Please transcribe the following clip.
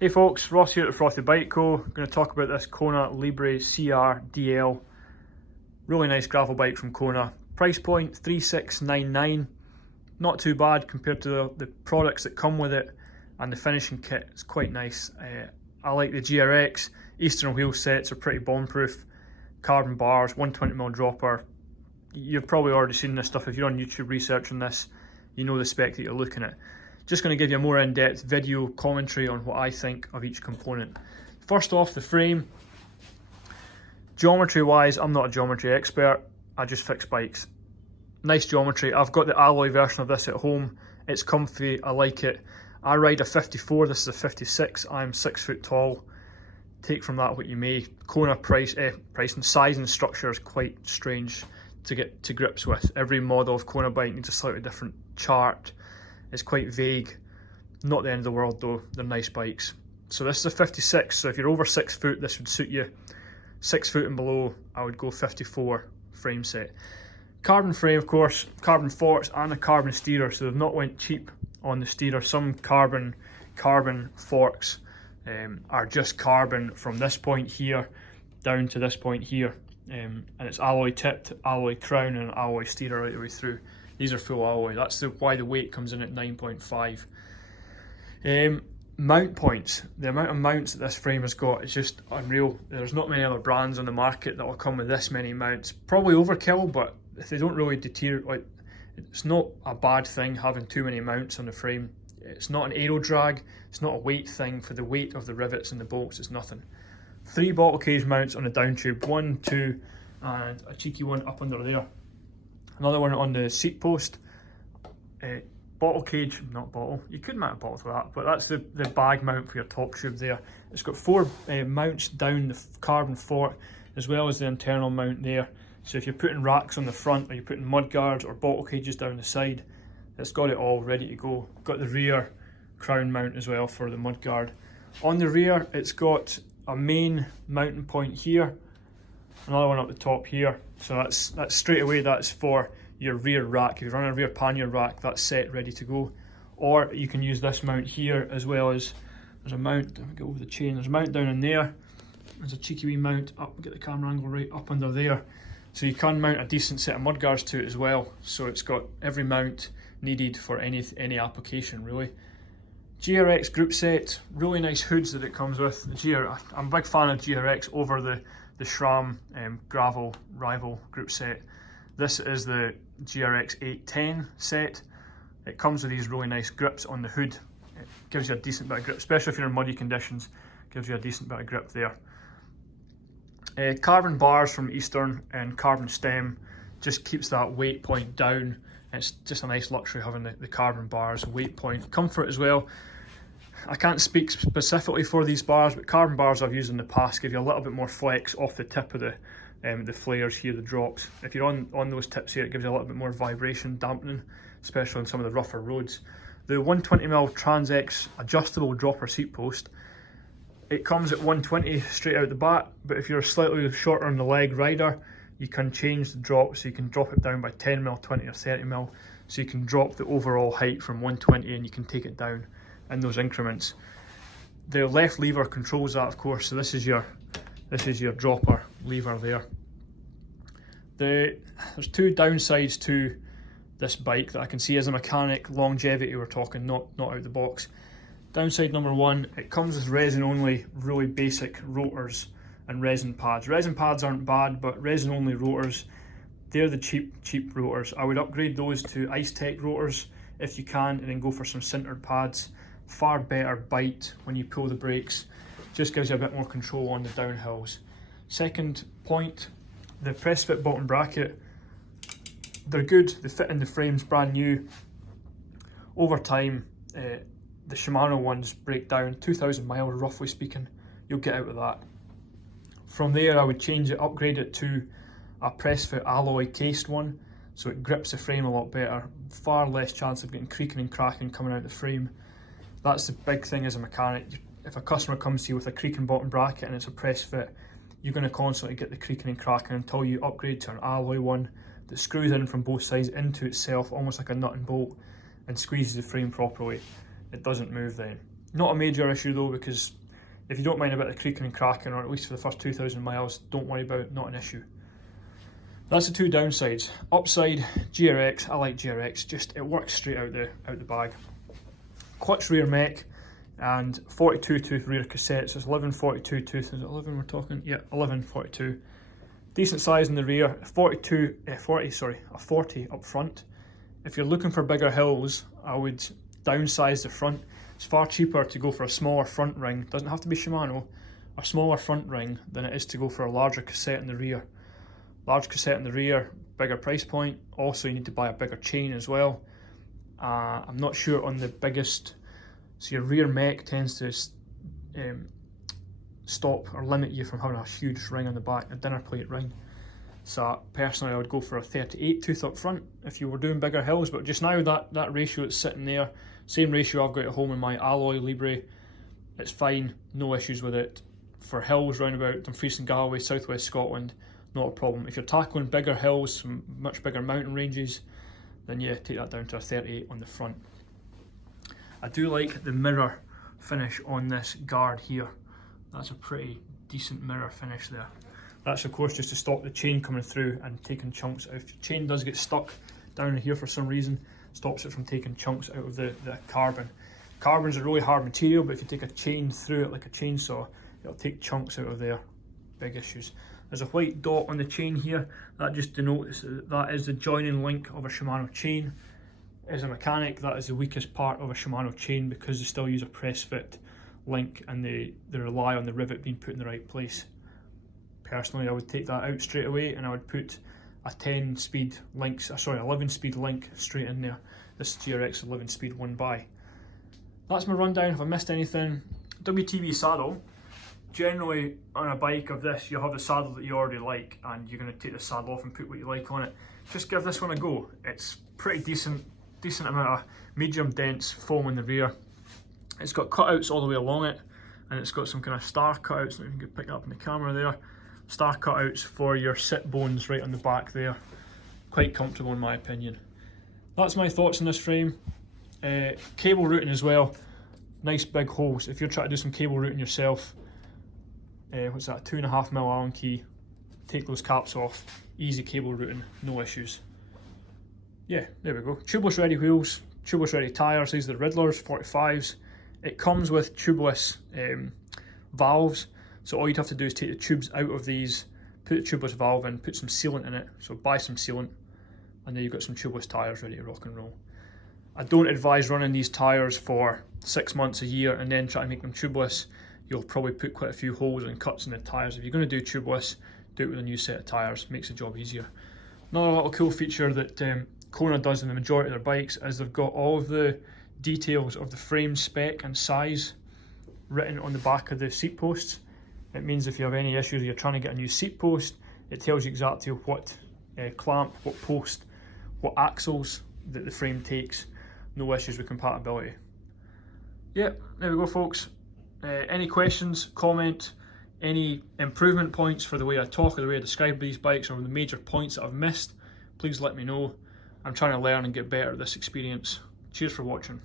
Hey folks, Ross here at Frothy Bike Co. I'm going to talk about this Kona Libre CR DL. Really nice gravel bike from Kona. Price point $3,699. Not too bad compared to the products that come with it, and the finishing kit is quite nice. I like the GRX. Eastern wheel sets are pretty bomb-proof. Carbon bars, 120mm dropper. You've probably already seen this stuff if you're on YouTube researching this. You know the spec that you're looking at. Just going to give you a more in-depth video commentary on what I think of each component. First off, the frame. Geometry wise, I'm not a geometry expert, I just fix bikes. Nice geometry. I've got the alloy version of this at home. It's comfy, I like it. I ride a 54, this is a 56, I'm 6 foot tall. Take from that what you may. Kona price and size and structure is quite strange to get to grips with. Every model of Kona bike needs a slightly different chart. It's quite vague. Not the end of the world though, they're nice bikes. So this is a 56, so if you're over 6 foot, this would suit you. 6 foot and below, I would go 54 frame set. Carbon frame, of course, carbon forks and a carbon steerer, so they've not went cheap on the steerer. Some carbon forks are just carbon from this point here down to this point here. And it's alloy tipped, alloy crown and alloy steerer right the way through. These are full alloy. That's why the weight comes in at 9.5. Mount points. The amount of mounts that this frame has got is just unreal. There's not many other brands on the market that will come with this many mounts. Probably overkill, but if they don't really deteriorate, like, it's not a bad thing having too many mounts on the frame. It's not an aero drag. It's not a weight thing. For the weight of the rivets and the bolts, it's nothing. 3 bottle cage mounts on the down tube. 1, 2, and a cheeky one up under there. Another one on the seat post. Bottle cage, not bottle, you could mount a bottle to that, but that's the bag mount for your top tube there. It's got 4 mounts down the carbon fork, as well as the internal mount there. So if you're putting racks on the front, or you're putting mud guards or bottle cages down the side, it's got it all ready to go. Got the rear crown mount as well for the mud guard. On the rear, it's got a main mounting point here, another one up the top here. So that's straight away, that's for your rear rack. If you're running a rear pannier rack, that's set, ready to go. Or you can use this mount here, as well as there's a mount, let me go over the chain, there's a mount down in there. There's a cheeky wee mount up, get the camera angle right up under there. So you can mount a decent set of mudguards to it as well. So it's got every mount needed for any application really. GRX group set, really nice hoods that it comes with. I'm a big fan of GRX over the SRAM gravel rival group set. This is the GRX 810 set. It comes with these really nice grips on the hood. It gives you a decent bit of grip, especially if you're in muddy conditions. Gives you a decent bit of grip there. Carbon bars from Eastern and carbon stem just keeps that weight point down. It's just a nice luxury having the carbon bars, weight point, comfort as well. I can't speak specifically for these bars, but carbon bars I've used in the past give you a little bit more flex off the tip of the flares here, the drops. If you're on those tips here, it gives you a little bit more vibration, dampening, especially on some of the rougher roads. The 120mm Trans-X adjustable dropper seat post, it comes at 120 straight out the bat, but if you're slightly shorter on the leg rider, you can change the drop, so you can drop it down by 10mm, 20 or 30mm, so you can drop the overall height from 120 and you can take it down in those increments. The left lever controls that, of course, so this is your dropper lever there. There's 2 downsides to this bike that I can see as a mechanic. Longevity we're talking, not out the box. Downside number 1, it comes with resin only, really basic rotors and resin pads. Resin pads aren't bad, but resin only rotors, they're the cheap rotors. I would upgrade those to Ice Tech rotors if you can, and then go for some sintered pads. Far better bite when you pull the brakes, just gives you a bit more control on the downhills. Second point, the press fit bottom bracket, they're good, they fit in the frames brand new. Over time, the Shimano ones break down, 2,000 miles roughly speaking, you'll get out of that. From there I would change it, upgrade it to a press fit alloy cased one, so it grips the frame a lot better, far less chance of getting creaking and cracking coming out the frame. That's the big thing as a mechanic. If a customer comes to you with a creaking bottom bracket and it's a press fit, you're going to constantly get the creaking and cracking until you upgrade to an alloy one that screws in from both sides into itself, almost like a nut and bolt, and squeezes the frame properly. It doesn't move then. Not a major issue though, because if you don't mind a bit of creaking and cracking, or at least for the first 2,000 miles, don't worry about it, not an issue. That's the two downsides. Upside, GRX, I like GRX, just it works straight out the bag. Clutch rear mech and 42 tooth rear cassette, so it's 11 42 tooth, is it 11 we're talking? Yeah, 11 42. Decent size in the rear, a 40 up front. If you're looking for bigger hills, I would downsize the front. It's far cheaper to go for a smaller front ring, doesn't have to be Shimano, a smaller front ring than it is to go for a larger cassette in the rear. Large cassette in the rear, bigger price point. Also you need to buy a bigger chain as well. I'm not sure on the biggest, so your rear mech tends to stop or limit you from having a huge ring on the back, a dinner plate ring. So personally I would go for a 38 tooth up front if you were doing bigger hills, but just now that ratio that's sitting there, same ratio I've got at home in my Alloy Libre, it's fine, no issues with it. For hills round about Dumfries and Galloway, southwest Scotland, not a problem. If you're tackling bigger hills, some much bigger mountain ranges, then yeah, take that down to a 38 on the front. I do like the mirror finish on this guard here. That's a pretty decent mirror finish there. That's of course just to stop the chain coming through and taking chunks out. If your chain does get stuck down here for some reason, stops it from taking chunks out of the carbon. Carbon's a really hard material, but if you take a chain through it like a chainsaw, it'll take chunks out of there. Big issues. There's a white dot on the chain here. That just denotes that is the joining link of a Shimano chain. As a mechanic, that is the weakest part of a Shimano chain because they still use a press fit link and they rely on the rivet being put in the right place. Personally, I would take that out straight away and I would put a 11 speed link straight in there. This GRX 11 speed 1x. That's my rundown. If I missed anything, Wtv Saddle. Generally on a bike of this, you'll have the saddle that you already like and you're going to take the saddle off and put what you like on it. Just give this one a go. It's pretty decent amount of medium dense foam in the rear. It's got cutouts all the way along it, and it's got some kind of star cutouts that you can pick up in the camera there. Star cutouts for your sit bones right on the back there. Quite comfortable in my opinion. That's my thoughts on this frame. Cable routing as well. Nice big holes. If you're trying to do some cable routing yourself, what's that, 2.5mm Allen key, take those caps off, easy cable routing, no issues. Yeah, there we go. Tubeless ready wheels, tubeless ready tyres, these are the Riddlers, 45s. It comes with tubeless valves, so all you'd have to do is take the tubes out of these, put the tubeless valve in, put some sealant in it, so buy some sealant, and then you've got some tubeless tyres ready to rock and roll. I don't advise running these tyres for 6 months, a year, and then try to make them tubeless. You'll probably put quite a few holes and cuts in the tyres. If you're going to do tubeless, do it with a new set of tyres, makes the job easier. Another little cool feature that Kona does in the majority of their bikes is they've got all of the details of the frame spec and size written on the back of the seat posts. It means if you have any issues, you're trying to get a new seat post, it tells you exactly what clamp, what post, what axles that the frame takes. No issues with compatibility. Yeah, there we go folks. Any questions, comment, any improvement points for the way I talk or the way I describe these bikes, or the major points that I've missed, please let me know. I'm trying to learn and get better at this experience. Cheers for watching.